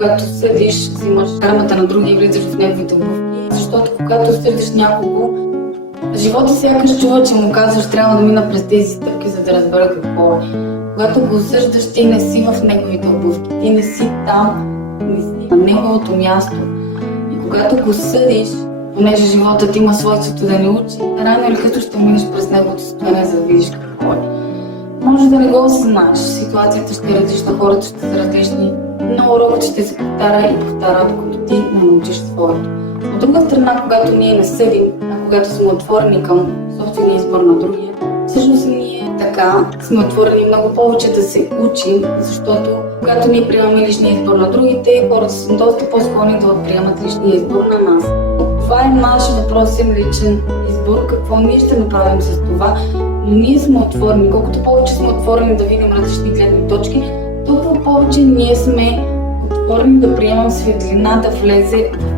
Когато съдиш, взимаш кармата на другия и влизаш в неговите обувки. Защото когато съдиш някого, живота сякаш чува, че му казваш, трябва да мина през тези стъпки, за да разбера какво е. Когато го осъждаш, ти не си в неговите обувки, ти не си там, не си на неговото място. И когато го съдиш, понеже животът има свойството да ни учи, рано или късно ще минеш през неговото състояние, за да видиш какво е. Може да не го осъзнаеш, ситуацията ще е различна, хората ще са различни, но урокът ще се повтаря и повтаря, докато ти не научиш своето. От друга страна, когато ние не съдим, а когато сме отворени към собствения избор на другия, всъщност ние така сме отворени много повече да се учим, защото когато ние приемаме личния избор на другите, хората са доста по-склонни да приемат личния избор на нас. Това е наш въпросен личен избор, какво ние ще направим с това, но ние сме отворени. Колкото повече сме отворени да видим различни гледни точки, толкова повече ние сме отворени да приемам светлина да влезе в